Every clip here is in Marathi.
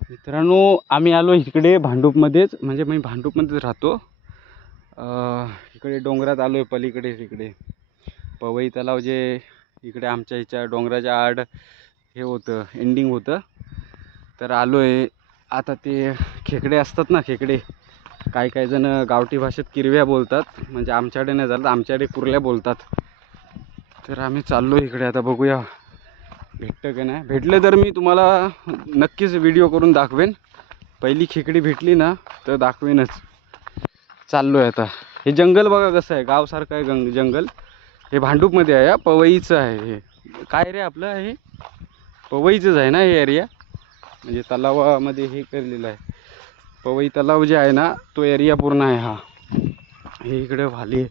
मित्रांनो आम्ही आलो इकडे भांडूपमध्येच. म्हणजे मी भांडूपमध्येच राहतो. इकडे डोंगरात आलो आहे पलीकडे तिकडे. पवई तलाव जे इकडे आमच्या ह्याच्या डोंगराच्या आड हे होतं एंडिंग होतं. तर आलो आहे आता ते खेकडे असतात ना खेकडे काही काही जण गावठी भाषेत किरव्या बोलतात. म्हणजे आमच्याकडे नाही झालं आमच्याकडे कुर्ल्या बोलतात. तर आम्ही चाललो इकडे. आता बघूया भेटतं का नाही? भेटलं तर मी तुम्हाला नक्कीच व्हिडिओ करून दाखवेन. पहिली खेकडी भेटली ना तर दाखवेनच. चाललो आहे आता. हे जंगल बघा कसं आहे. गावसारखं आहे गंग जंगल. हे भांडूपमध्ये आहे हा. पवईचं आहे हे. काय रे आपलं हे? पवईचंच आहे ना हे एरिया म्हणजे तलावामध्ये हे केलेलं आहे. पवई तलाव जे आहे ना तो एरिया पूर्ण आहे हा. हे इकडे भाली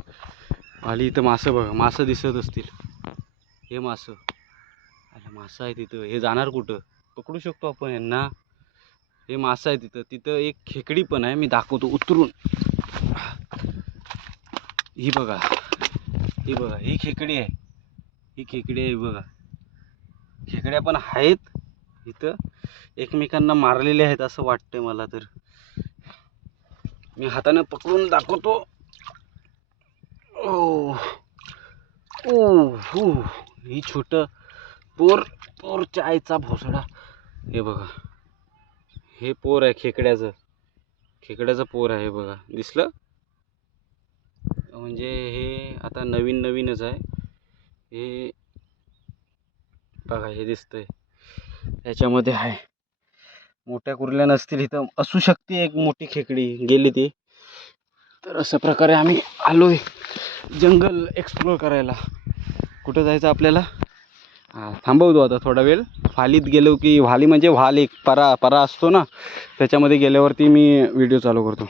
भाली इथं मासं बघा. मासं दिसत असतील. हे मासं. अरे मासा आहे तिथं. हे जाणार कुठं? पकडू शकतो आपण यांना. हे मासा आहे तिथं. तिथं एक खेकडी पण आहे. मी दाखवतो उतरून. ही बघा. ही बघा. ही खेकडी आहे. ही खेकडी आहे बघा. खेकड्या पण आहेत इथं. एकमेकांना मारलेले आहेत असं वाटतंय मला तर. मी हाताने पकडून दाखवतो. ओ. ओ हो ही छोटं पोर पोरच्या आईचा भोसडा. हे बघा. हे पोर आहे खेकड्याचं. खेकड्याचं पोर आहे बघा. दिसलं? म्हणजे हे आता नवीन नवीनच आहे. हे बघा हे दिसतंय. याच्यामध्ये आहे. मोठ्या कुर्ल्या नसतील इथं. असू शकते एक मोठी खेकडी गेली ती. तर अशा प्रकारे आम्ही आलोय जंगल एक्सप्लोर करायला. कुठं जायचं आपल्याला? हां थांबवतो आता थोडा वेळ. व्हालीत गेलो की व्हाली म्हणजे व्हाल एक परा परा असतो ना. त्याच्यामध्ये गेल्यावरती मी व्हिडिओ चालू करतो.